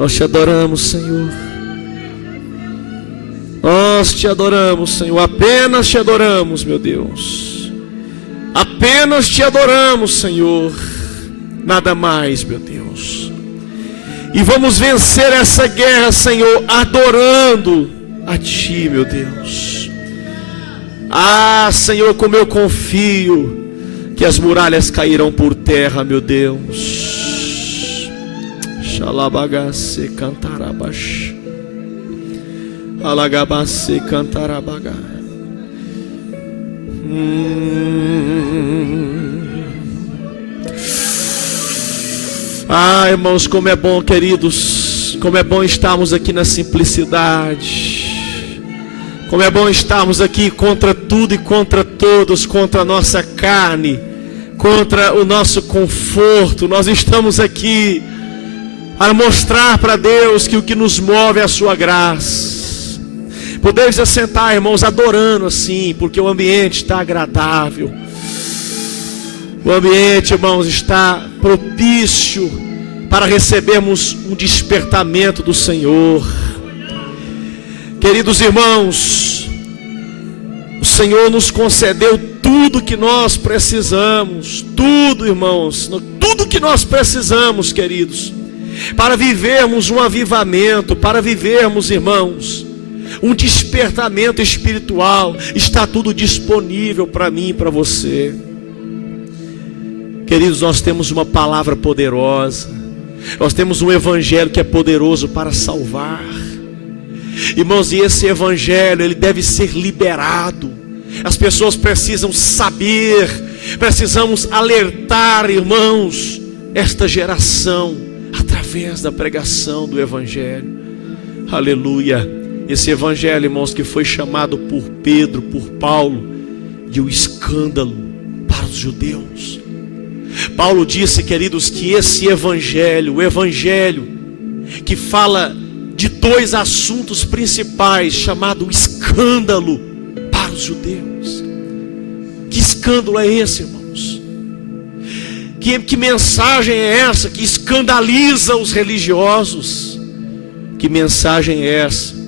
Nós te adoramos, Senhor. Nós te adoramos, Senhor. Apenas te adoramos, meu Deus. Apenas te adoramos, Senhor. Nada mais, meu Deus. E vamos vencer essa guerra, Senhor, adorando a Ti, meu Deus. Ah, Senhor, como eu confio que as muralhas cairão por terra, meu Deus. Xalabagace cantarabash. Alagabase cantarabaga. Ah, irmãos, como é bom, queridos. Como é bom estarmos aqui na simplicidade. Como é bom estarmos aqui contra tudo e contra todos, contra a nossa carne, contra o nosso conforto. Nós estamos aqui para mostrar para Deus que o que nos move é a sua graça. Podemos assentar, irmãos, adorando assim, porque o ambiente está agradável. O ambiente, irmãos, está propício para recebermos um despertamento do Senhor. Queridos irmãos, o Senhor nos concedeu tudo que nós precisamos. Tudo, irmãos, tudo que nós precisamos, queridos, para vivermos um avivamento, para vivermos, irmãos, um despertamento espiritual. Está tudo disponível para mim e para você. Queridos, nós temos uma palavra poderosa. Nós temos um evangelho que é poderoso para salvar. Irmãos, e esse evangelho, ele deve ser liberado. As pessoas precisam saber, precisamos alertar, irmãos, esta geração, através da pregação do evangelho. Aleluia. Esse evangelho, irmãos, que foi chamado por Pedro, por Paulo, de um escândalo para os judeus. Paulo disse, queridos, que esse evangelho, o evangelho que fala de dois assuntos principais, chamado escândalo para os judeus. Que escândalo é esse, irmãos? Que mensagem é essa que escandaliza os religiosos? Que mensagem é essa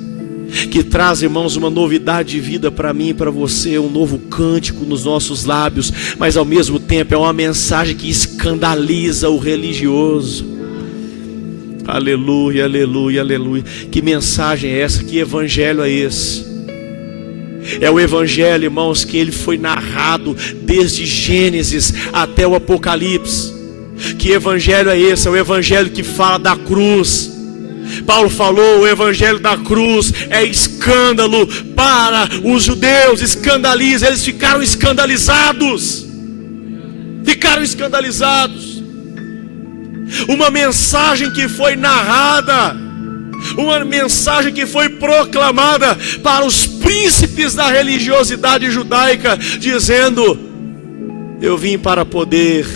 que traz, irmãos, uma novidade de vida para mim e para você, um novo cântico nos nossos lábios, mas ao mesmo tempo é uma mensagem que escandaliza o religioso? Aleluia, aleluia, aleluia. Que mensagem é essa? Que evangelho é esse? É o evangelho, irmãos, que ele foi narrado desde Gênesis até o Apocalipse. Que evangelho é esse? É o evangelho que fala da cruz. Paulo falou, o evangelho da cruz é escândalo para os judeus, escandaliza, eles ficaram escandalizados. Ficaram escandalizados. Uma mensagem que foi narrada, uma mensagem que foi proclamada para os príncipes da religiosidade judaica, dizendo: eu vim para poder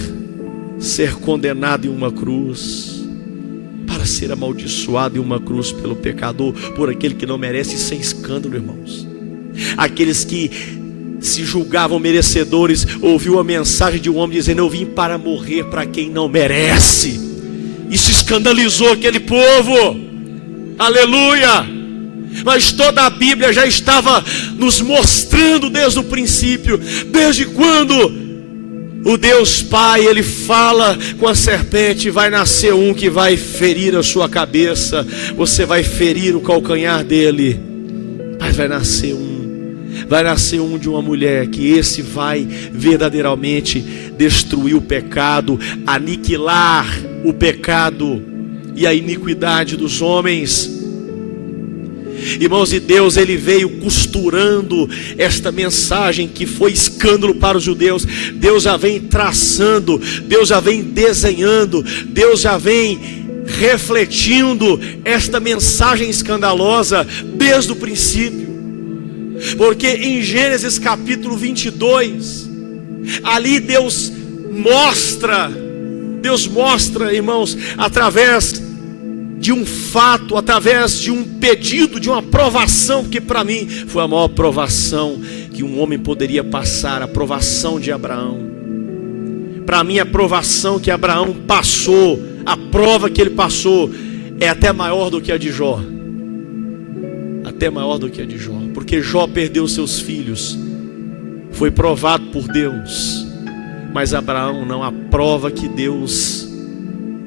ser condenado em uma cruz, para ser amaldiçoado em uma cruz pelo pecador, por aquele que não merece. Isso é escândalo, irmãos. Aqueles que se julgavam merecedores ouviu a mensagem de um homem dizendo: eu vim para morrer para quem não merece. Isso escandalizou aquele povo. Aleluia. Mas toda a Bíblia já estava nos mostrando desde o princípio, desde quando o Deus Pai, ele fala com a serpente: vai nascer um que vai ferir a sua cabeça, você vai ferir o calcanhar dele, mas vai nascer um de uma mulher, que esse vai verdadeiramente destruir o pecado, aniquilar o pecado e a iniquidade dos homens. Irmãos, e Deus, ele veio costurando esta mensagem que foi escândalo para os judeus. Deus já vem traçando, Deus já vem desenhando, Deus já vem refletindo esta mensagem escandalosa desde o princípio. Porque em Gênesis capítulo 22, ali Deus mostra, irmãos, através de um fato, através de um pedido, de uma provação, que para mim foi a maior provação que um homem poderia passar, a provação de Abraão. Para mim, a provação que Abraão passou, a prova que ele passou, é até maior do que a de Jó. Até maior do que a de Jó. Porque Jó perdeu seus filhos, foi provado por Deus. Mas Abraão não. A prova que Deus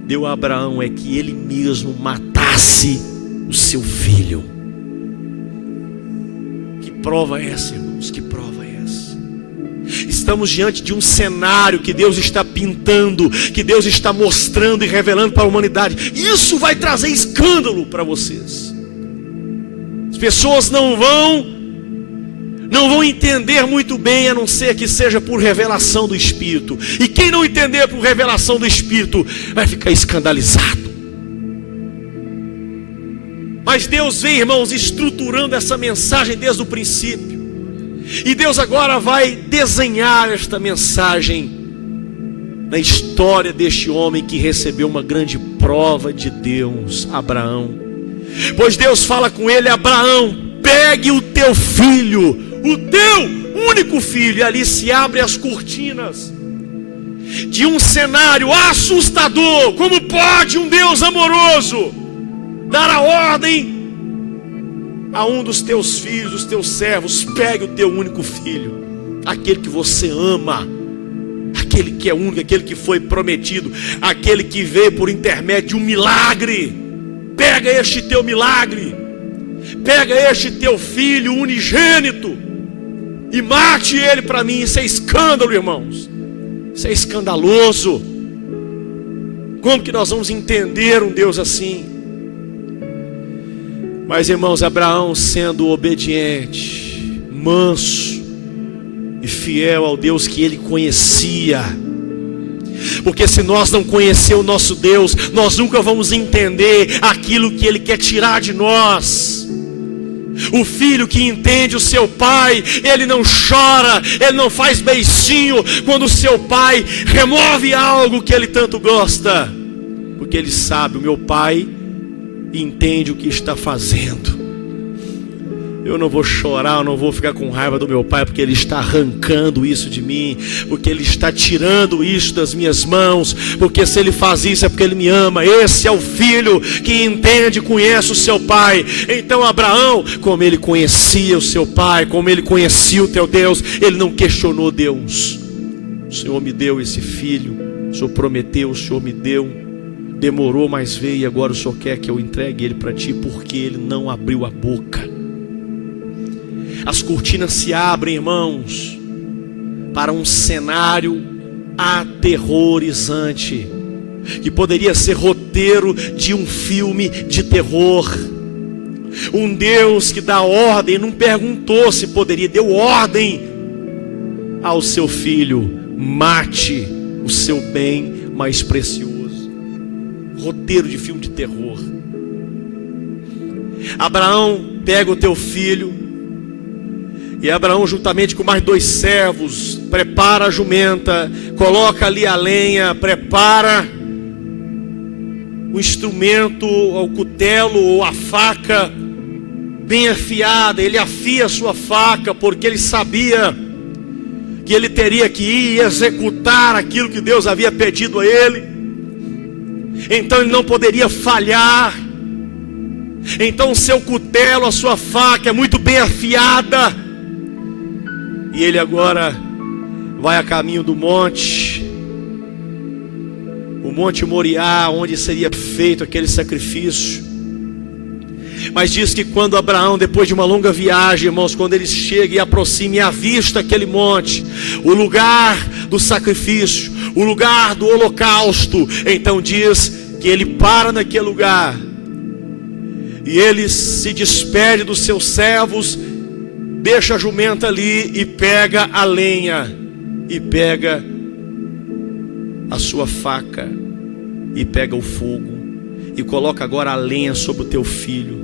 deu a Abraão é que ele mesmo matasse o seu filho. Que prova é essa, irmãos? Que prova é essa? Estamos diante de um cenário que Deus está pintando, que Deus está mostrando e revelando para a humanidade. Isso vai trazer escândalo para vocês. As pessoas não vão entender muito bem, a não ser que seja por revelação do Espírito. E quem não entender por revelação do Espírito vai ficar escandalizado. Mas Deus vem, irmãos, estruturando essa mensagem desde o princípio. E Deus agora vai desenhar esta mensagem na história deste homem que recebeu uma grande prova de Deus, Abraão. Pois Deus fala com ele: Abraão, pegue o teu filho, o teu único filho. E ali se abrem as cortinas de um cenário assustador. Como pode um Deus amoroso dar a ordem a um dos teus filhos, dos teus servos: pegue o teu único filho, aquele que você ama, aquele que é único, aquele que foi prometido, aquele que veio por intermédio de um milagre. Pega este teu milagre, pega este teu filho unigênito e mate ele para mim. Isso é escândalo, irmãos. Isso é escandaloso. Como que nós vamos entender um Deus assim? Mas, irmãos, Abraão, sendo obediente, manso e fiel ao Deus que ele conhecia, porque se nós não conhecer o nosso Deus, nós nunca vamos entender aquilo que Ele quer tirar de nós. O filho que entende o seu pai, ele não chora, ele não faz beicinho quando o seu pai remove algo que ele tanto gosta, porque ele sabe: o meu pai entende o que está fazendo. Eu não vou chorar, eu não vou ficar com raiva do meu pai, porque ele está arrancando isso de mim, porque ele está tirando isso das minhas mãos, porque se ele faz isso é porque ele me ama. Esse é o filho que entende, conhece o seu pai. Então Abraão, como ele conhecia o seu pai, como ele conhecia o teu Deus, ele não questionou Deus. O Senhor me deu esse filho, o Senhor prometeu, o Senhor me deu, demorou, mas veio, e agora o Senhor quer que eu entregue ele para ti, porque ele não abriu a boca. As cortinas se abrem, irmãos, para um cenário aterrorizante, que poderia ser roteiro de um filme de terror. Um Deus que dá ordem, não perguntou se poderia, deu ordem ao seu filho: mate o seu bem mais precioso. Roteiro de filme de terror. Abraão, pega o teu filho. E Abraão, juntamente com mais 2 servos, prepara a jumenta, coloca ali a lenha, prepara o instrumento, o cutelo ou a faca bem afiada. Ele afia a sua faca, porque ele sabia que ele teria que ir e executar aquilo que Deus havia pedido a ele. Então ele não poderia falhar. Então o seu cutelo, a sua faca é muito bem afiada. E ele agora vai a caminho do monte, o Monte Moriá, onde seria feito aquele sacrifício. Mas diz que quando Abraão, depois de uma longa viagem, irmãos, quando ele chega e aproxima e avista aquele monte, o lugar do sacrifício, o lugar do holocausto, então diz que ele para naquele lugar e ele se despede dos seus servos, deixa a jumenta ali e pega a lenha, e pega a sua faca, e pega o fogo, e coloca agora a lenha sobre o teu filho.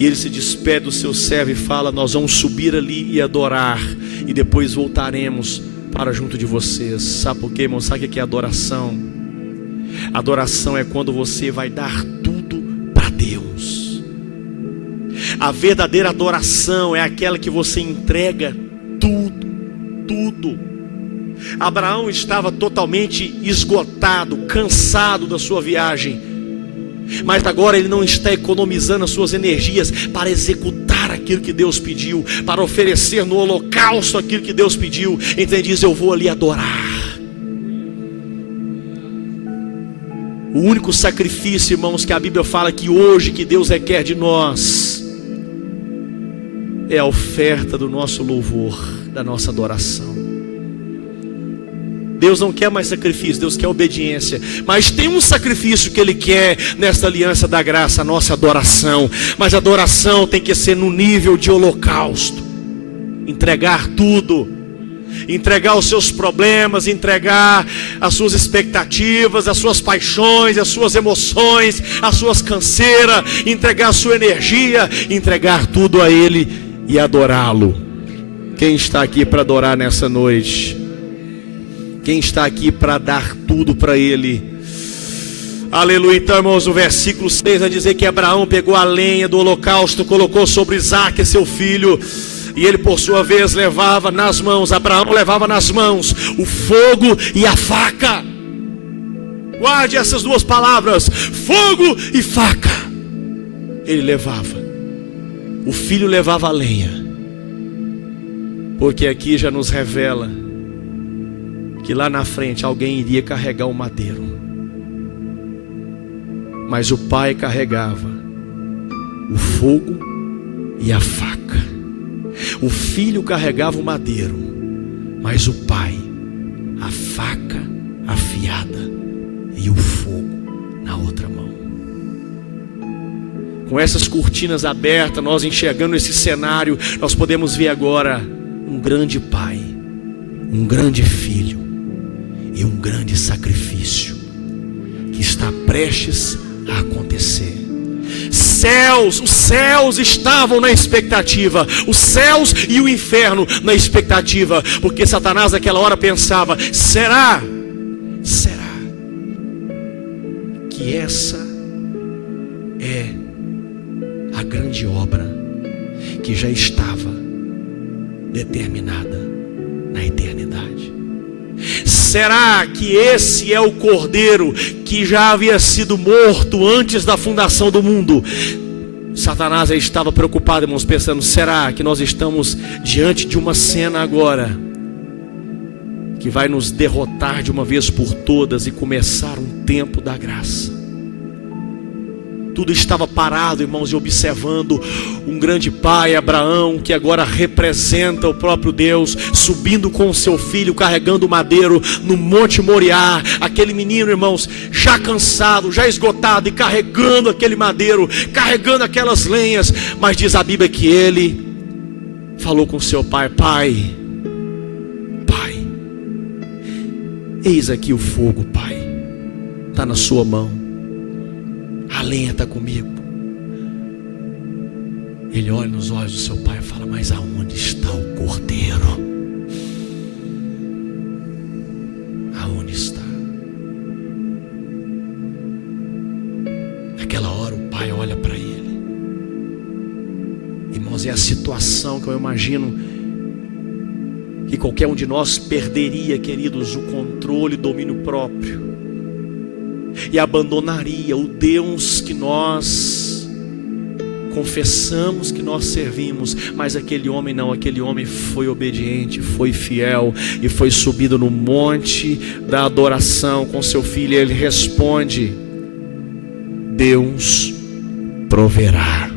E ele se despede do seu servo e fala: nós vamos subir ali e adorar, e depois voltaremos para junto de vocês. Sabe por quê, irmão? Sabe o que é adoração? Adoração é quando você vai dar tudo para Deus. A verdadeira adoração é aquela que você entrega tudo. Abraão estava totalmente esgotado, cansado da sua viagem. Mas agora ele não está economizando as suas energias para executar aquilo que Deus pediu, para oferecer no holocausto aquilo que Deus pediu. Então ele diz: eu vou ali adorar. O único sacrifício, irmãos, que a Bíblia fala que hoje que Deus requer de nós é a oferta do nosso louvor, da nossa adoração. Deus não quer mais sacrifício, Deus quer obediência. Mas tem um sacrifício que Ele quer nesta aliança da graça, a nossa adoração. Mas a adoração tem que ser no nível de holocausto. Entregar tudo. Entregar os seus problemas, entregar as suas expectativas, as suas paixões, as suas emoções, as suas canseiras, entregar a sua energia, entregar tudo a Ele e adorá-lo. Quem está aqui para adorar nessa noite? Quem está aqui para dar tudo para Ele? Aleluia. Então, irmãos, o versículo 6 vai dizer que Abraão pegou a lenha do holocausto, colocou sobre Isaque, seu filho, e ele por sua vez levava nas mãos, Abraão levava nas mãos o fogo e a faca. Guarde essas duas palavras: fogo e faca. Ele levava, o filho levava a lenha, porque aqui já nos revela que lá na frente alguém iria carregar o madeiro. Mas o pai carregava o fogo e a faca. O filho carregava o madeiro, mas o pai a faca afiada e o fogo na outra mão. Com essas cortinas abertas, nós enxergando esse cenário, nós podemos ver agora um grande pai, um grande filho e um grande sacrifício que está prestes a acontecer. Os céus estavam na expectativa, os céus e o inferno na expectativa, porque Satanás naquela hora pensava: será que essa é a grande obra que já estava determinada na eternidade? Será que esse é o cordeiro que já havia sido morto antes da fundação do mundo? Satanás estava preocupado, irmãos, pensando: será que nós estamos diante de uma cena agora que vai nos derrotar de uma vez por todas e começar um tempo da graça? Tudo estava parado, irmãos, e observando um grande pai, Abraão, que agora representa o próprio Deus, subindo com o seu filho, carregando o madeiro no Monte Moriá. Aquele menino, irmãos, já cansado, já esgotado, e carregando aquele madeiro, carregando aquelas lenhas. Mas diz a Bíblia que ele falou com seu pai: pai, eis aqui o fogo, pai, está na sua mão. A lenha está comigo. Ele olha nos olhos do seu pai e fala: mas aonde está o cordeiro? Aonde está? Naquela hora o pai olha para ele. Irmãos, é a situação que eu imagino que qualquer um de nós perderia, queridos, o controle e domínio próprio, e abandonaria o Deus que nós confessamos que nós servimos. Mas aquele homem não, aquele homem foi obediente, foi fiel e foi subido no monte da adoração com seu filho. E ele responde: Deus proverá.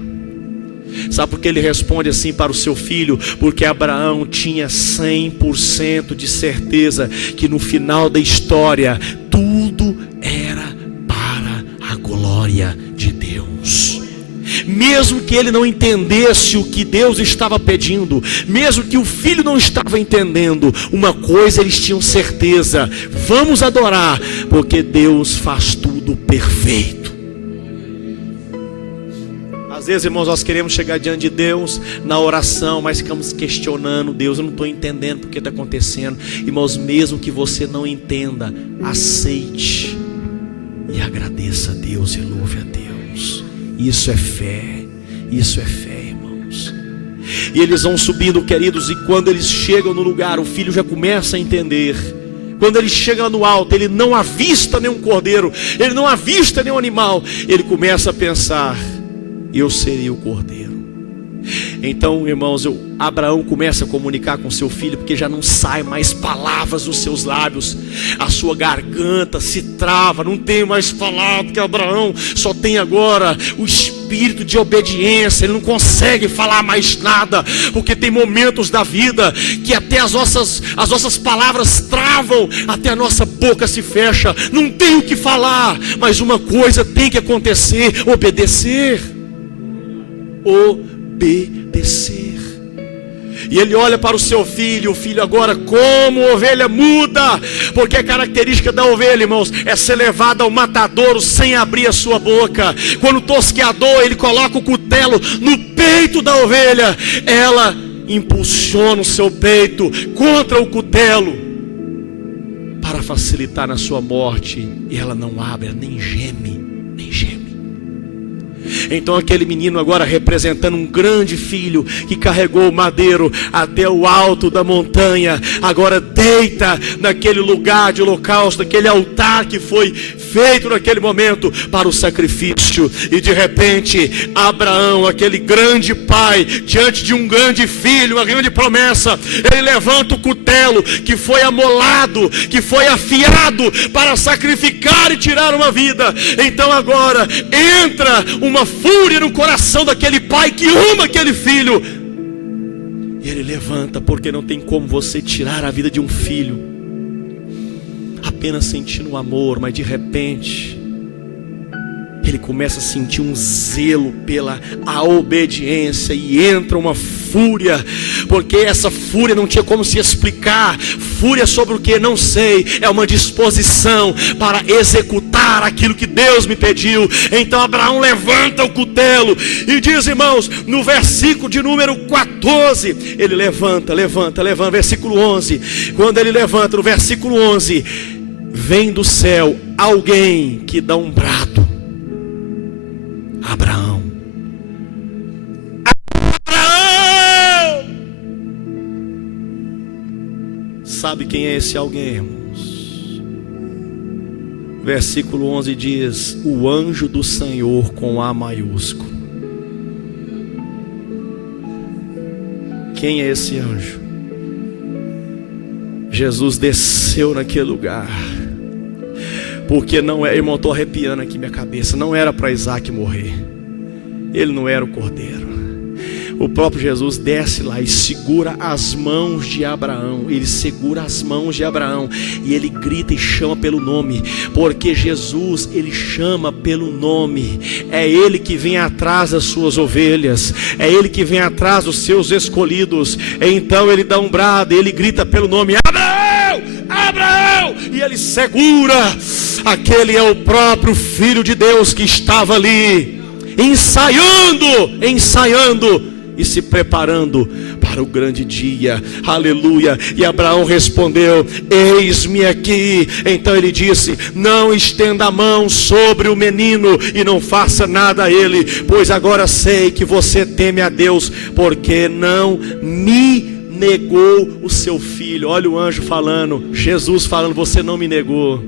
Sabe por que ele responde assim para o seu filho? Porque Abraão tinha 100% de certeza que no final da história tudo era para a glória de Deus. Mesmo que ele não entendesse o que Deus estava pedindo, mesmo que o filho não estava entendendo, uma coisa eles tinham certeza: vamos adorar, porque Deus faz tudo perfeito. Às vezes, irmãos, nós queremos chegar diante de Deus na oração, mas ficamos questionando: Deus, eu não estou entendendo porque está acontecendo. Irmãos, mesmo que você não entenda, aceite e agradeça a Deus e louve a Deus. Isso é fé, irmãos. E eles vão subindo, queridos, e quando eles chegam no lugar, o filho já começa a entender. Quando ele chega lá no alto, ele não avista nenhum cordeiro, ele não avista nenhum animal. Ele começa a pensar: eu seria o cordeiro. Então, irmãos, Abraão começa a comunicar com seu filho, porque já não sai mais palavras dos seus lábios, a sua garganta se trava, não tem mais palavra, porque Abraão só tem agora o espírito de obediência, ele não consegue falar mais nada, porque tem momentos da vida que até as nossas palavras travam, até a nossa boca se fecha, não tem o que falar, mas uma coisa tem que acontecer: obedecer. E ele olha para o seu filho, o filho agora como ovelha muda, porque a característica da ovelha, irmãos, é ser levada ao matadouro sem abrir a sua boca. Quando o tosqueador, ele coloca o cutelo no peito da ovelha, ela impulsiona o seu peito contra o cutelo para facilitar na sua morte, e ela não abre, ela nem geme. Então aquele menino agora representando um grande filho que carregou o madeiro até o alto da montanha, agora deita naquele lugar de holocausto, naquele altar que foi feito naquele momento para o sacrifício. E de repente Abraão, aquele grande pai, diante de um grande filho, uma grande promessa, ele levanta o cutelo que foi amolado, que foi afiado para sacrificar e tirar uma vida. Então agora entra uma fúria no coração daquele pai que ama aquele filho, e ele levanta, porque não tem como você tirar a vida de um filho apenas sentindo um amor, mas de repente ele começa a sentir um zelo pela a obediência, e entra uma fúria, porque essa fúria não tinha como se explicar. Fúria sobre o que? Não sei. É uma disposição para executar aquilo que Deus me pediu. Então Abraão levanta o cutelo e diz, irmãos, no versículo de número 14, ele levanta, versículo 11, quando ele levanta, no versículo 11, vem do céu alguém que dá um brado: Abraão, Abraão! Sabe quem é esse alguém, irmãos? Versículo 11 diz: o anjo do Senhor, com A maiúsculo. Quem é esse anjo? Jesus desceu naquele lugar, porque não é, irmão, estou arrepiando aqui minha cabeça, não era para Isaac morrer, ele não era o cordeiro. O próprio Jesus desce lá e segura as mãos de Abraão. Ele segura as mãos de Abraão e ele grita e chama pelo nome, porque Jesus, ele chama pelo nome. É ele que vem atrás das suas ovelhas, é ele que vem atrás dos seus escolhidos. Então ele dá um brado, ele grita pelo nome: Abraão, Abraão! E ele segura. Aquele é o próprio Filho de Deus que estava ali ensaiando e se preparando para o grande dia. Aleluia. E Abraão respondeu: eis-me aqui. Então ele disse: não estenda a mão sobre o menino e não faça nada a ele, pois agora sei que você teme a Deus, porque não me negou o seu filho. Olha o anjo falando, Jesus falando: você não me negou.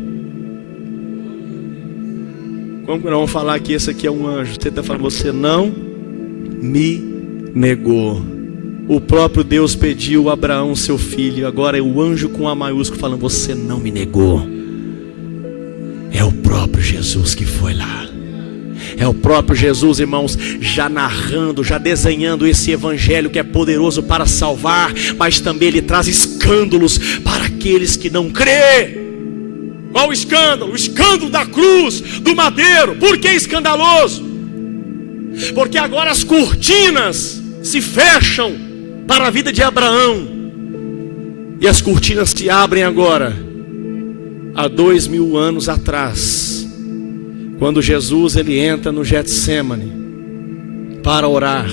Como que nós vamos falar que esse aqui é um anjo? Você está falando: você não me negou. O próprio Deus pediu a Abraão seu filho. Agora é o anjo com A maiúsculo falando: você não me negou. É o próprio Jesus que foi lá. É o próprio Jesus, irmãos, já narrando, já desenhando esse evangelho que é poderoso para salvar, mas também ele traz escândalos para aqueles que não crêem. Qual o escândalo? O escândalo da cruz, do madeiro. Por que escandaloso? Porque agora as cortinas se fecham para a vida de Abraão, e as cortinas se abrem agora há 2000 anos atrás, quando Jesus ele entra no Getsemane para orar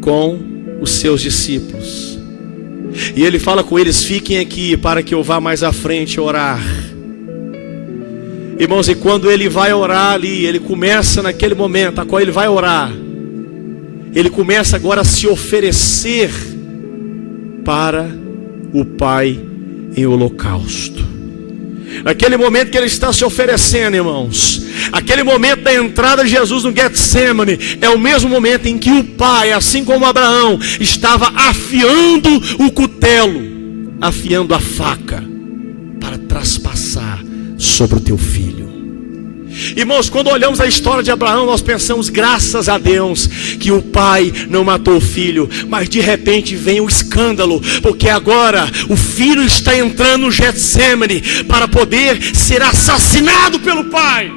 com os seus discípulos. E ele fala com eles: fiquem aqui para que eu vá mais à frente orar. Irmãos, e quando ele vai orar ali, ele começa naquele momento a qual ele vai orar, ele começa agora a se oferecer para o Pai em holocausto. Naquele momento que ele está se oferecendo, irmãos, aquele momento da entrada de Jesus no Getsemane, é o mesmo momento em que o Pai, assim como Abraão, estava afiando o cutelo, afiando a faca, para traspassar sobre o teu filho. Irmãos, quando olhamos a história de Abraão, nós pensamos, graças a Deus, que o pai não matou o filho. Mas de repente vem o escândalo, porque agora o filho está entrando no Getsemane para poder ser assassinado pelo pai.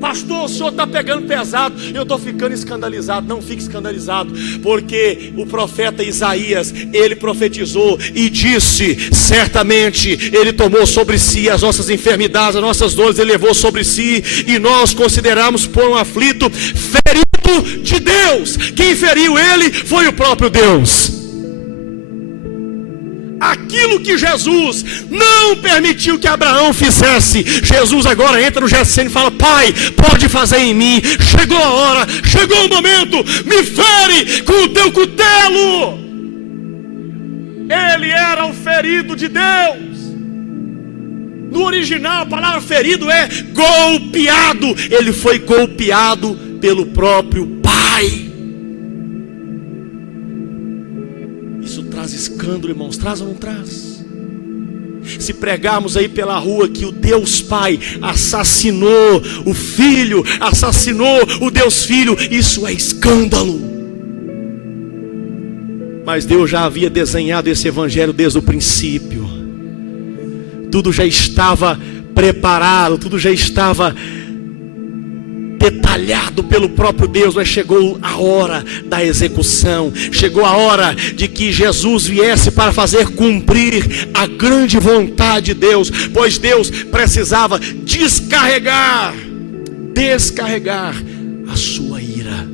Pastor, o senhor está pegando pesado. Eu estou ficando escandalizado. Não fique escandalizado, porque o profeta Isaías, ele profetizou e disse: certamente ele tomou sobre si as nossas enfermidades, as nossas dores ele levou sobre si, e nós consideramos por um aflito, ferido de Deus. Quem feriu ele foi o próprio Deus. Aquilo que Jesus não permitiu que Abraão fizesse, Jesus agora entra no Getsemane e fala: Pai, pode fazer em mim. Chegou a hora, chegou o momento, me fere com o teu cutelo. Ele era o ferido de Deus. No original a palavra ferido é golpeado. Ele foi golpeado pelo próprio Pai. Isso traz escândalo, irmãos, traz ou não traz? Se pregarmos aí pela rua que o Deus Pai assassinou o Filho, assassinou o Deus Filho, isso é escândalo. Mas Deus já havia desenhado esse evangelho desde o princípio. Tudo já estava preparado, tudo já estava detalhado pelo próprio Deus, mas chegou a hora da execução, chegou a hora de que Jesus viesse para fazer cumprir a grande vontade de Deus, pois Deus precisava descarregar a sua ira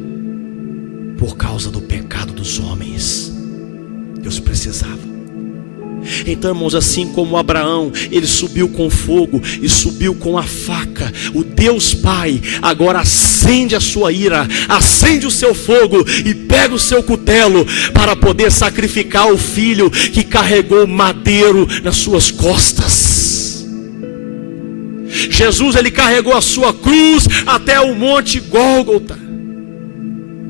por causa do pecado dos homens. Deus precisava. Então, irmãos, assim como Abraão, ele subiu com fogo e subiu com a faca, o Deus Pai agora acende a sua ira, acende o seu fogo e pega o seu cutelo para poder sacrificar o filho que carregou madeiro nas suas costas. Jesus, ele carregou a sua cruz até o monte Gólgota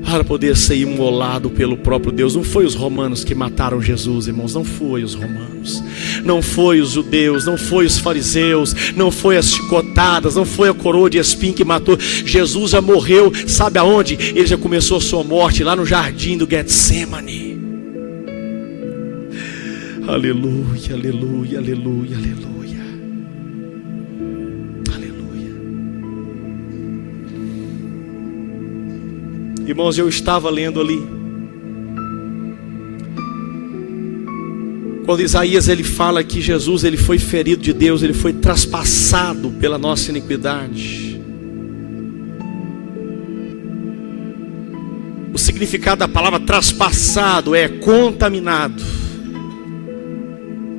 para poder ser imolado pelo próprio Deus. Não foi os romanos que mataram Jesus, irmãos. Não foi os romanos, não foi os judeus, não foi os fariseus, não foi as chicotadas, não foi a coroa de espinho que matou. Jesus já morreu, sabe aonde? Ele já começou a sua morte lá no jardim do Getsemane. Aleluia, aleluia, aleluia, aleluia. Irmãos, eu estava lendo ali, quando Isaías ele fala que Jesus ele foi ferido de Deus, ele foi traspassado pela nossa iniquidade. O significado da palavra traspassado é contaminado.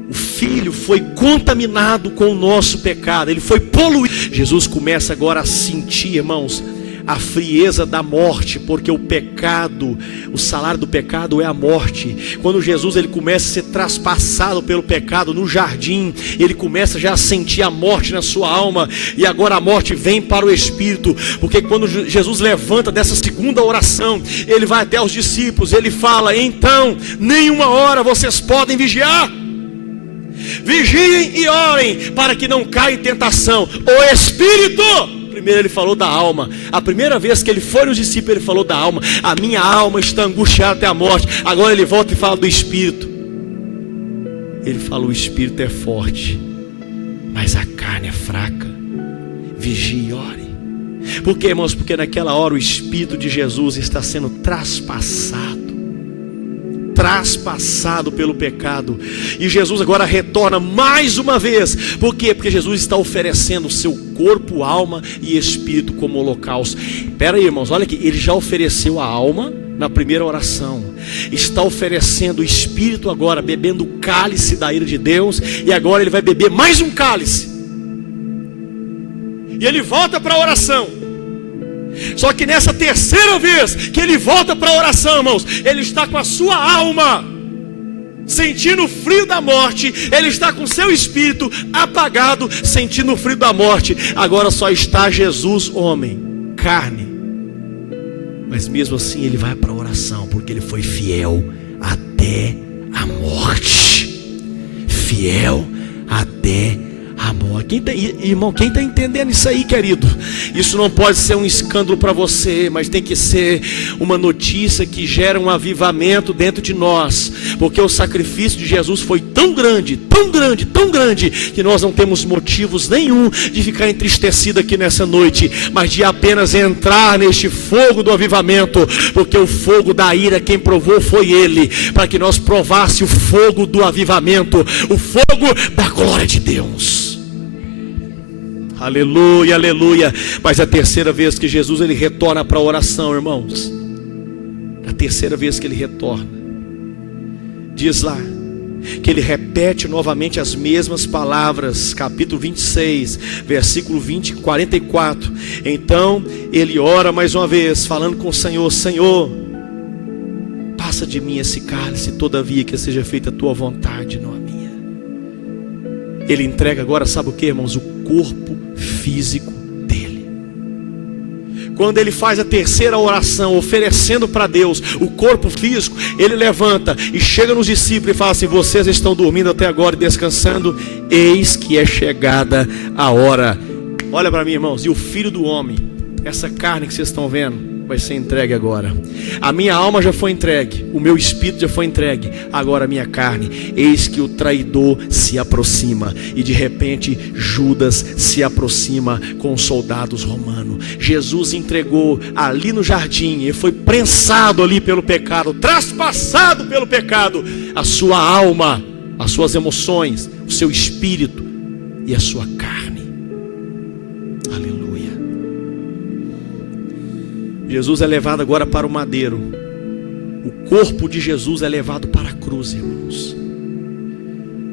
O Filho foi contaminado com o nosso pecado, ele foi poluído. Jesus começa agora a sentir, irmãos, a frieza da morte, porque o pecado, o salário do pecado é a morte. Quando Jesus ele começa a ser traspassado pelo pecado no jardim, ele começa já a sentir a morte na sua alma, e agora a morte vem para o espírito, porque quando Jesus levanta dessa segunda oração, ele vai até os discípulos, ele fala: então, nenhuma hora vocês podem vigiar. Vigiem e orem para que não caia em tentação. O espírito, primeiro ele falou da alma. A primeira vez que ele foi nos discípulos, ele falou da alma. A minha alma está angustiada até a morte. Agora ele volta e fala do espírito. Ele fala: o espírito é forte, mas a carne é fraca. Vigie e ore. Por quê, irmãos? Porque naquela hora o espírito de Jesus está sendo traspassado pelo pecado. E Jesus agora retorna mais uma vez. Por quê? Porque Jesus está oferecendo o seu corpo, alma e espírito como holocausto. Espera aí, irmãos, olha aqui. Ele já ofereceu a alma na primeira oração, está oferecendo o espírito agora, bebendo o cálice da ira de Deus. E agora ele vai beber mais um cálice. E ele volta para a oração. Só que nessa terceira vez que ele volta para a oração, irmãos, ele está com a sua alma sentindo o frio da morte. Ele está com seu espírito apagado, sentindo o frio da morte. Agora só está Jesus, homem, carne. Mas mesmo assim ele vai para a oração, porque ele foi fiel até a morte. Fiel até a morte. Irmão, quem está entendendo isso aí, querido? Isso não pode ser um escândalo para você, mas tem que ser uma notícia que gera um avivamento dentro de nós, porque o sacrifício de Jesus foi tão grande, tão grande, tão grande, que nós não temos motivos nenhum de ficar entristecido aqui nessa noite, mas de apenas entrar neste fogo do avivamento, porque o fogo da ira quem provou foi Ele, para que nós provasse o fogo do avivamento, o fogo da glória de Deus. Aleluia, aleluia. Mas a terceira vez que Jesus ele retorna para a oração, irmãos, a terceira vez que ele retorna, diz lá que ele repete novamente as mesmas palavras, capítulo 26, versículo 20, 44. Então ele ora mais uma vez, falando com o Senhor: Senhor, passa de mim esse cálice, todavia que seja feita a tua vontade, não a minha. Ele entrega agora, sabe o que, irmãos? O corpo físico dele. Quando ele faz a terceira oração, oferecendo para Deus o corpo físico, ele levanta e chega nos discípulos e fala assim: vocês estão dormindo até agora e descansando, eis que é chegada a hora. Olha para mim, irmãos, e o Filho do Homem, essa carne que vocês estão vendo, vai ser entregue agora. A minha alma já foi entregue, o meu espírito já foi entregue, agora a minha carne. Eis que o traidor se aproxima. E de repente Judas se aproxima com os soldados romanos. Jesus entregou ali no jardim, e foi prensado ali pelo pecado, traspassado pelo pecado, a sua alma, as suas emoções, o seu espírito e a sua carne. Aleluia. Jesus é levado agora para o madeiro. O corpo de Jesus é levado para a cruz, irmãos.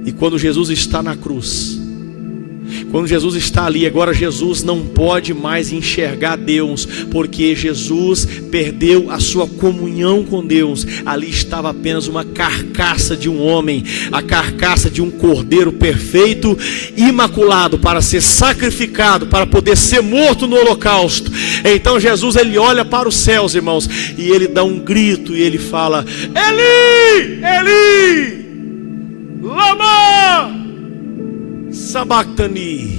E quando Jesus está na cruz, quando Jesus está ali, agora Jesus não pode mais enxergar Deus, porque Jesus perdeu a sua comunhão com Deus. Ali estava apenas uma carcaça de um homem, a carcaça de um cordeiro perfeito, imaculado, para ser sacrificado, para poder ser morto no holocausto. Então Jesus ele olha para os céus, irmãos, e ele dá um grito e ele fala: Eli, Eli, lama sabactani.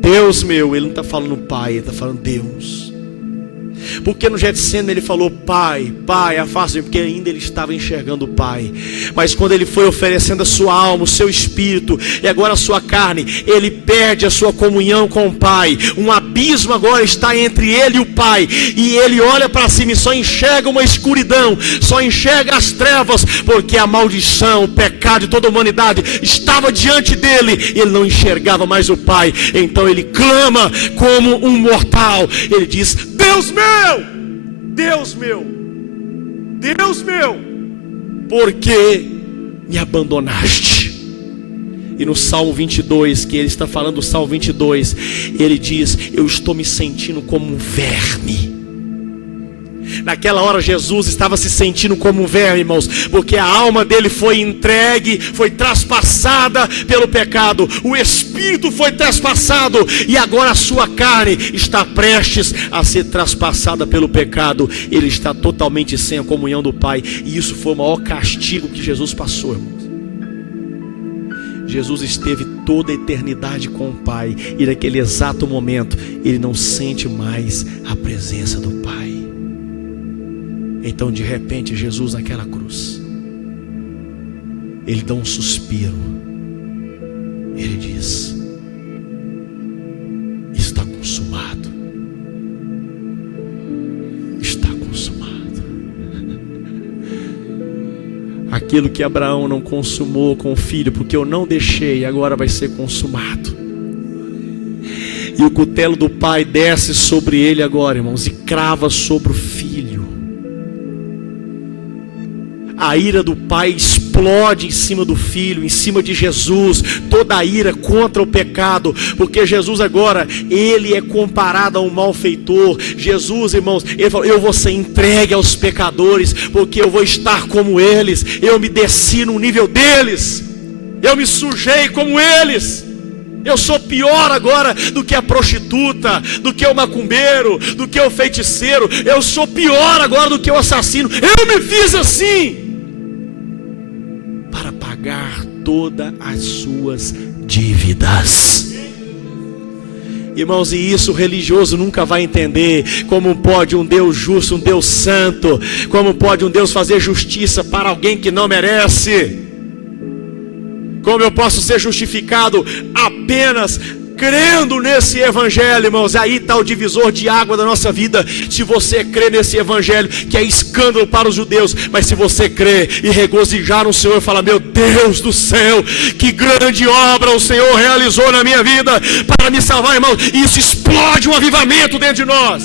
Deus meu, ele não está falando pai, ele está falando Deus. Porque no Getsemane ele falou: Pai, Pai, afasta-me, porque ainda ele estava enxergando o Pai. Mas quando ele foi oferecendo a sua alma, o seu espírito e agora a sua carne, ele perde a sua comunhão com o Pai. Um abismo agora está entre ele e o Pai, e ele olha para cima e só enxerga uma escuridão, só enxerga as trevas, porque a maldição, o pecado de toda a humanidade estava diante dele, e ele não enxergava mais o Pai. Então ele clama como um mortal, ele diz: Deus meu, Deus meu, Deus meu, por que me abandonaste? E no Salmo 22, que ele está falando do Salmo 22, ele diz: eu estou me sentindo como um verme. Naquela hora Jesus estava se sentindo como um verme, irmãos, porque a alma dele foi entregue, foi traspassada pelo pecado, o espírito foi traspassado, e agora a sua carne está prestes a ser traspassada pelo pecado. Ele está totalmente sem a comunhão do Pai, e isso foi o maior castigo que Jesus passou, irmãos. Jesus esteve toda a eternidade com o Pai, e naquele exato momento ele não sente mais a presença do Pai. Então de repente Jesus naquela cruz, ele dá um suspiro, ele diz: está consumado, está consumado. Aquilo que Abraão não consumou com o filho, porque eu não deixei, agora vai ser consumado. E o cutelo do Pai desce sobre ele agora, irmãos, e crava sobre o filho. a ira do Pai explode em cima do Filho, em cima de Jesus, toda a ira contra o pecado, porque Jesus agora, ele é comparado a um malfeitor. Jesus, irmãos, ele falou: eu vou ser entregue aos pecadores, porque eu vou estar como eles, eu me desci no nível deles, eu me sujei como eles. Eu sou pior agora do que a prostituta, do que o macumbeiro, do que o feiticeiro. Eu sou pior agora do que o assassino. Eu me fiz assim para pagar todas as suas dívidas. Irmãos, e isso o religioso nunca vai entender. Como pode um Deus justo, um Deus santo, como pode um Deus fazer justiça para alguém que não merece? Como eu posso ser justificado apenas crendo nesse evangelho, irmãos? Aí está o divisor de água da nossa vida. Se você crê nesse evangelho, que é escândalo para os judeus, mas se você crê e regozijar no Senhor e falar: meu Deus do céu, que grande obra o Senhor realizou na minha vida para me salvar, irmãos, isso explode um avivamento dentro de nós.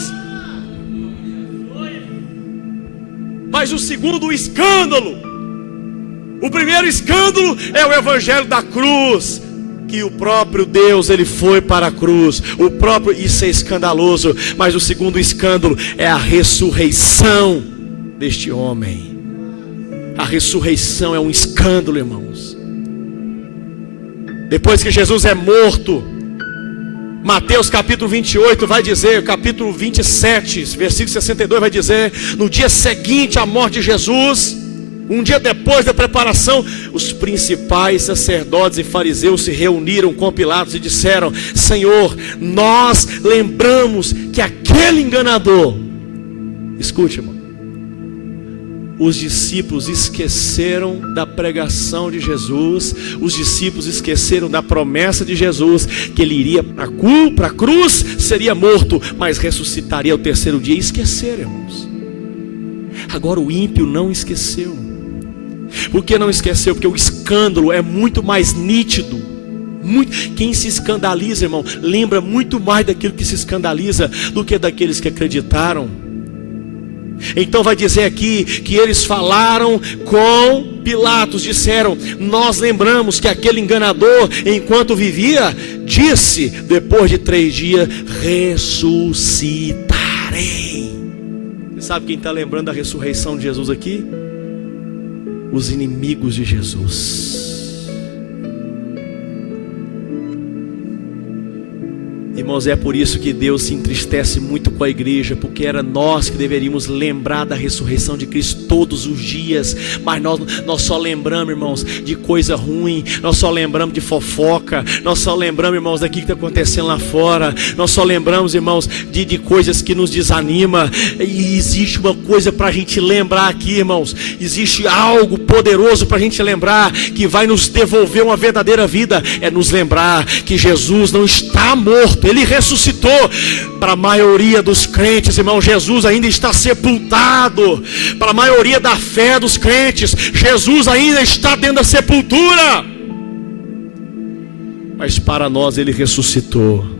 Mas o segundo escândalo, o primeiro escândalo é o evangelho da cruz, que o próprio Deus, ele foi para a cruz, o próprio, isso é escandaloso. Mas o segundo escândalo é a ressurreição deste homem. A ressurreição é um escândalo, irmãos. Depois que Jesus é morto, Mateus capítulo 28 vai dizer, capítulo 27, versículo 62 vai dizer: no dia seguinte à morte de Jesus, um dia depois da preparação, os principais sacerdotes e fariseus se reuniram com Pilatos e disseram: Senhor, nós lembramos que aquele enganador... Escute, irmão, os discípulos esqueceram da pregação de Jesus, os discípulos esqueceram da promessa de Jesus, que ele iria para a cruz, seria morto, mas ressuscitaria ao terceiro dia. E esqueceram, irmãos. Agora o ímpio não esqueceu. Por que não esqueceu? Porque o escândalo é muito mais nítido. Quem se escandaliza, irmão, lembra muito mais daquilo que se escandaliza do que daqueles que acreditaram. Então vai dizer aqui que eles falaram com Pilatos, disseram: nós lembramos que aquele enganador, enquanto vivia, disse: depois de 3 dias ressuscitarei. Você sabe quem está lembrando da ressurreição de Jesus aqui? Os inimigos de Jesus. Irmãos, é por isso que Deus se entristece muito com a igreja, porque era nós que deveríamos lembrar da ressurreição de Cristo todos os dias. Mas nós só lembramos, irmãos, de coisa ruim. Nós só lembramos de fofoca. Nós só lembramos, irmãos, daquilo que está acontecendo lá fora. Nós só lembramos, irmãos, de coisas que nos desanimam. E existe uma coisa para a gente lembrar aqui, irmãos. Existe algo poderoso para a gente lembrar, que vai nos devolver uma verdadeira vida. É nos lembrar que Jesus não está morto, Ele ressuscitou. Para a maioria dos crentes, irmão, Jesus ainda está sepultado. Para a maioria da fé dos crentes, Jesus ainda está dentro da sepultura. Mas para nós Ele ressuscitou.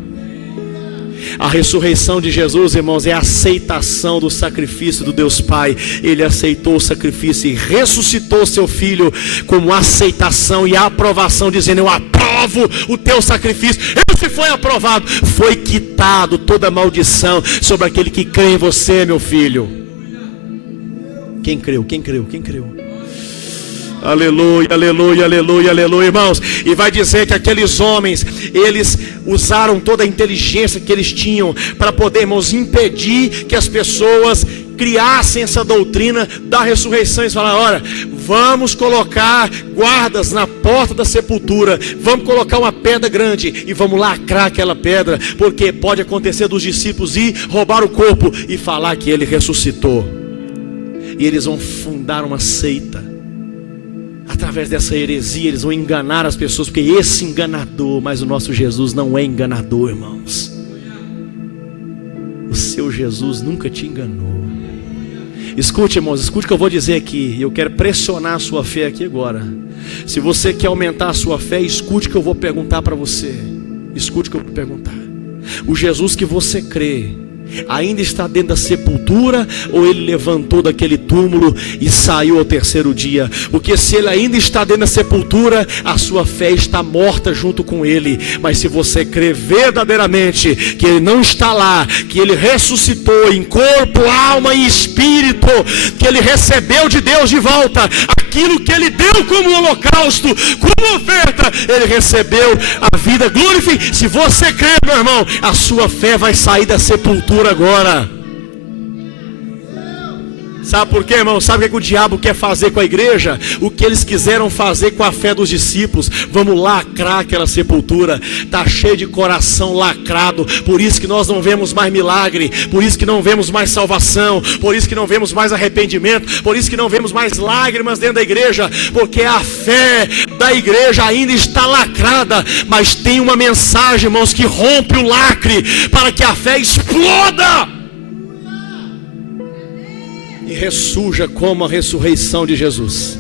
A ressurreição de Jesus, irmãos, é a aceitação do sacrifício do Deus Pai. Ele aceitou o sacrifício e ressuscitou seu Filho como aceitação e aprovação, dizendo: eu aprovo o teu sacrifício. Esse foi aprovado, foi quitado toda maldição sobre aquele que crê em você, meu filho. Quem creu? Quem creu? Quem creu? Aleluia, aleluia, aleluia, aleluia, irmãos. E vai dizer que aqueles homens, eles usaram toda a inteligência que eles tinham para poder, irmãos, impedir que as pessoas criassem essa doutrina da ressurreição. Eles falaram: olha, vamos colocar guardas na porta da sepultura, vamos colocar uma pedra grande e vamos lacrar aquela pedra, porque pode acontecer dos discípulos ir roubar o corpo e falar que ele ressuscitou. E eles vão fundar uma seita. Através dessa heresia eles vão enganar as pessoas, porque esse enganador, mas o nosso Jesus não é enganador, irmãos. O seu Jesus nunca te enganou. Escute, irmãos, escute o que eu vou dizer aqui. Eu quero pressionar a sua fé aqui agora. Se você quer aumentar a sua fé, escute o que eu vou perguntar para você. Escute o que eu vou perguntar. O Jesus que você crê, Ainda está dentro da sepultura, ou ele levantou daquele túmulo e saiu ao terceiro dia? Porque se ele ainda está dentro da sepultura, a sua fé está morta junto com ele. Mas se você crê verdadeiramente que ele não está lá, que ele ressuscitou em corpo, alma e espírito, que ele recebeu de Deus de volta aquilo que ele deu como holocausto, como oferta, ele recebeu a vida. Glorifique. Se você crê, meu irmão, a sua fé vai sair da sepultura agora. Sabe por quê, irmão? Sabe o que o diabo quer fazer com a igreja? O que eles quiseram fazer com a fé dos discípulos. Vamos lacrar aquela sepultura. Está cheio de coração lacrado. Por isso que nós não vemos mais milagre. Por isso que não vemos mais salvação. Por isso que não vemos mais arrependimento. Por isso que não vemos mais lágrimas dentro da igreja. Porque a fé da igreja ainda está lacrada. Mas tem uma mensagem, irmãos, que rompe o lacre para que a fé exploda e ressurja como a ressurreição de Jesus.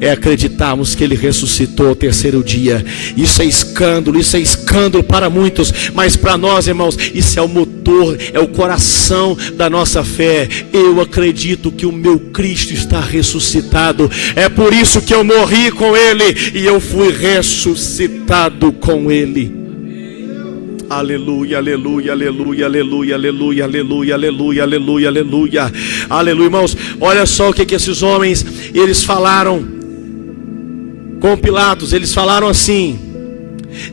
É acreditarmos que ele ressuscitou ao terceiro dia. Isso é escândalo para muitos, mas para nós, irmãos, isso é o motor, é o coração da nossa fé. Eu acredito que o meu Cristo está ressuscitado. É por isso que eu morri com ele e eu fui ressuscitado com ele. Aleluia, aleluia, aleluia, aleluia, aleluia, aleluia, aleluia, aleluia, aleluia, aleluia, irmãos. Olha só o que esses homens, eles falaram com Pilatos. Eles falaram assim: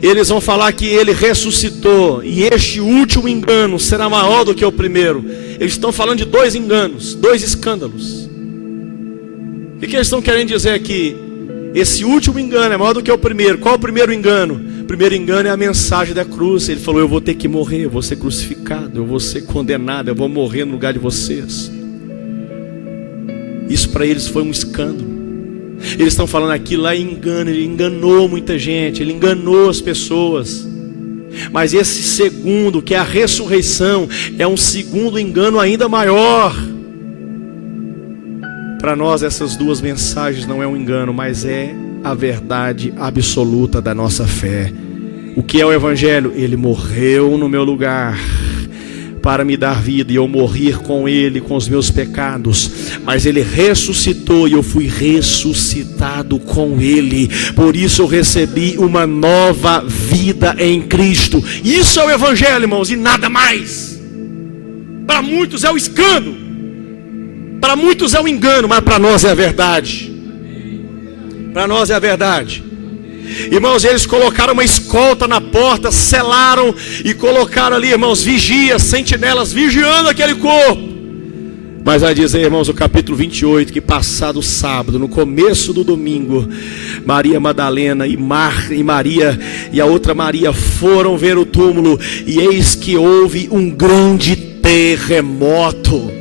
eles vão falar que ele ressuscitou, e este último engano será maior do que o primeiro. Eles estão falando de dois enganos, dois escândalos. O que eles estão querendo dizer aqui? Esse último engano é maior do que o primeiro. Qual é o primeiro engano? O primeiro engano é a mensagem da cruz. Ele falou: eu vou ter que morrer, eu vou ser crucificado, eu vou ser condenado, eu vou morrer no lugar de vocês. Isso para eles foi um escândalo. Eles estão falando aqui, lá engano. Ele enganou muita gente, ele enganou as pessoas. Mas esse segundo, que é a ressurreição, é um segundo engano ainda maior. Para nós essas duas mensagens não é um engano, mas é a verdade absoluta da nossa fé. O que é o Evangelho? Ele morreu no meu lugar para me dar vida, e eu morri com ele, com os meus pecados. Mas ele ressuscitou e eu fui ressuscitado com ele. Por isso eu recebi uma nova vida em Cristo. Isso é o Evangelho, irmãos, e nada mais. Para muitos é o escândalo, para muitos é um engano, mas para nós é a verdade. Para nós é a verdade. Irmãos, eles colocaram uma escolta na porta, selaram e colocaram ali, irmãos, vigias, sentinelas, vigiando aquele corpo. Mas vai dizer, irmãos, o capítulo 28, que passado sábado, no começo do domingo, Maria Madalena e Maria e a outra Maria foram ver o túmulo, e eis que houve um grande terremoto.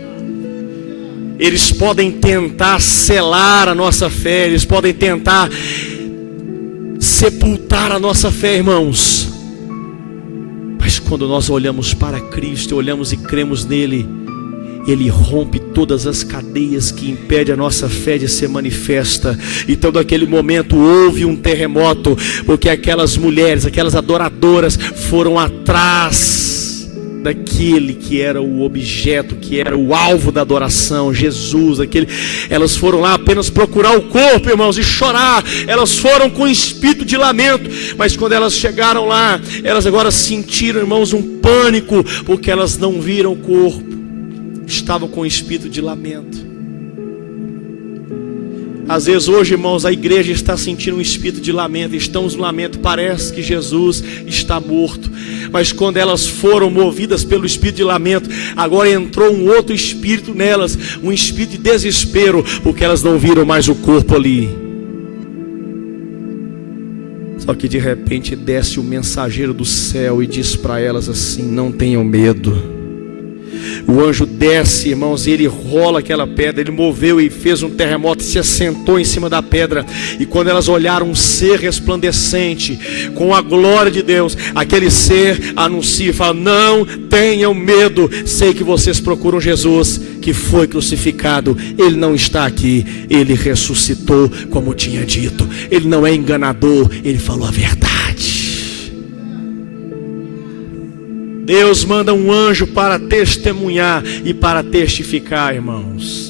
Eles podem tentar selar a nossa fé, eles podem tentar sepultar a nossa fé, irmãos. Mas quando nós olhamos para Cristo, olhamos e cremos nele, ele rompe todas as cadeias que impedem a nossa fé de ser manifesta. Então naquele momento houve um terremoto, porque aquelas mulheres, aquelas adoradoras foram atrás daquele que era o objeto, que era o alvo da adoração, Jesus. Elas foram lá apenas procurar o corpo, irmãos, e chorar. Elas foram com espírito de lamento. Mas quando elas chegaram lá, elas agora sentiram, irmãos, um pânico, porque elas não viram o corpo, estavam com espírito de lamento. Às vezes hoje, irmãos, a igreja está sentindo um espírito de lamento. Estamos no lamento, parece que Jesus está morto. Mas quando elas foram movidas pelo espírito de lamento, agora entrou um outro espírito nelas, um espírito de desespero, porque elas não viram mais o corpo ali. Só que de repente desce o mensageiro do céu e diz para elas assim: não tenham medo. O anjo desce, irmãos, e ele rola aquela pedra. Ele moveu e fez um terremoto e se assentou em cima da pedra. E quando elas olharam um ser resplandecente com a glória de Deus, aquele ser anuncia e fala: não tenham medo, sei que vocês procuram Jesus, que foi crucificado. Ele não está aqui, ele ressuscitou, como tinha dito. Ele não é enganador, ele falou a verdade. Deus manda um anjo para testemunhar e para testificar, irmãos.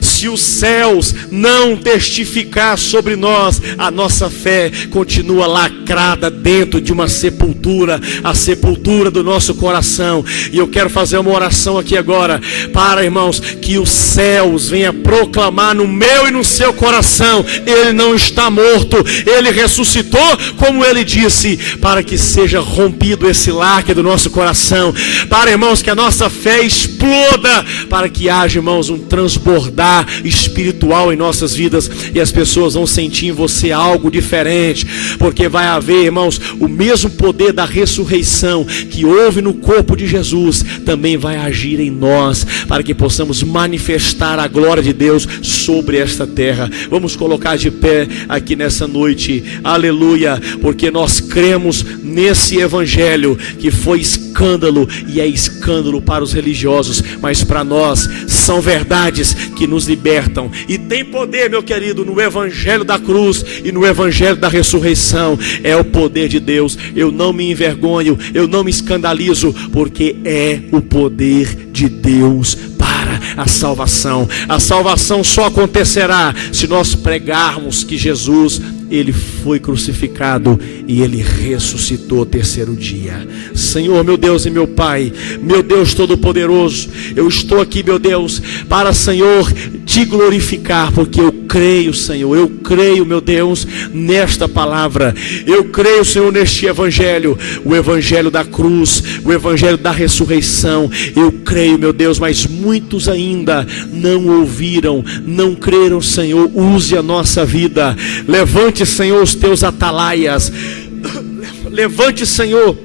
Se os céus não testificar sobre nós, a nossa fé continua lacrada dentro de uma sepultura, a sepultura do nosso coração. E eu quero fazer uma oração aqui agora, para, irmãos, que os céus venham proclamar no meu e no seu coração: Ele não está morto, Ele ressuscitou, como Ele disse, para que seja rompido esse lacre do nosso coração, para, irmãos, que a nossa fé exploda, para que haja, irmãos, um transbordar espiritual em nossas vidas, e as pessoas vão sentir em você algo diferente, porque vai haver, irmãos, o mesmo poder da ressurreição que houve no corpo de Jesus, também vai agir em nós, para que possamos manifestar a glória de Deus sobre esta terra. Vamos colocar de pé aqui nessa noite, aleluia, porque nós cremos nesse evangelho que foi escândalo, e é escândalo para os religiosos, mas para nós são verdades que nos libertam, e tem poder, meu querido, no evangelho da cruz e no evangelho da ressurreição. É o poder de Deus. Eu não me envergonho, eu não me escandalizo, porque é o poder de Deus para a salvação. A salvação só acontecerá se nós pregarmos que Jesus, Ele foi crucificado e Ele ressuscitou ao terceiro dia. Senhor, meu Deus e meu Pai, meu Deus Todo-Poderoso, eu estou aqui, meu Deus, para, Senhor, te glorificar, porque eu creio, Senhor, eu creio, meu Deus, nesta palavra. Eu creio, Senhor, neste evangelho, o evangelho da cruz, o evangelho da ressurreição. Eu creio, meu Deus, mas muitos ainda não ouviram, não creram, Senhor. Use a nossa vida. Levante, Senhor, os teus atalaias. Levante, Senhor,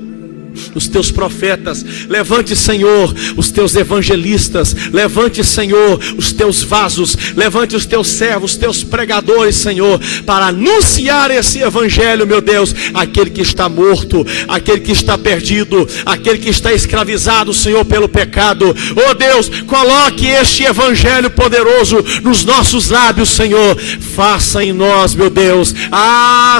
os teus profetas. Levante, Senhor, os teus evangelistas. Levante, Senhor, os teus vasos. Levante os teus servos, os teus pregadores, Senhor, para anunciar esse evangelho, meu Deus, aquele que está morto, aquele que está perdido, aquele que está escravizado, Senhor, pelo pecado. Oh Deus, coloque este evangelho poderoso nos nossos lábios, Senhor. Faça em nós, meu Deus,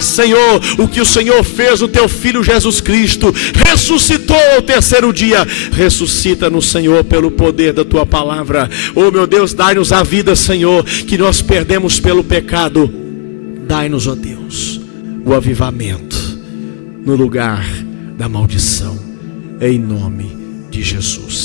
Senhor, o que o Senhor fez no teu Filho Jesus Cristo. Ressuscitou ao terceiro dia. Ressuscita no Senhor pelo poder da tua palavra. Oh meu Deus, dai-nos a vida, Senhor, que nós perdemos pelo pecado. Dai-nos, ó Deus, o avivamento no lugar da maldição, em nome de Jesus.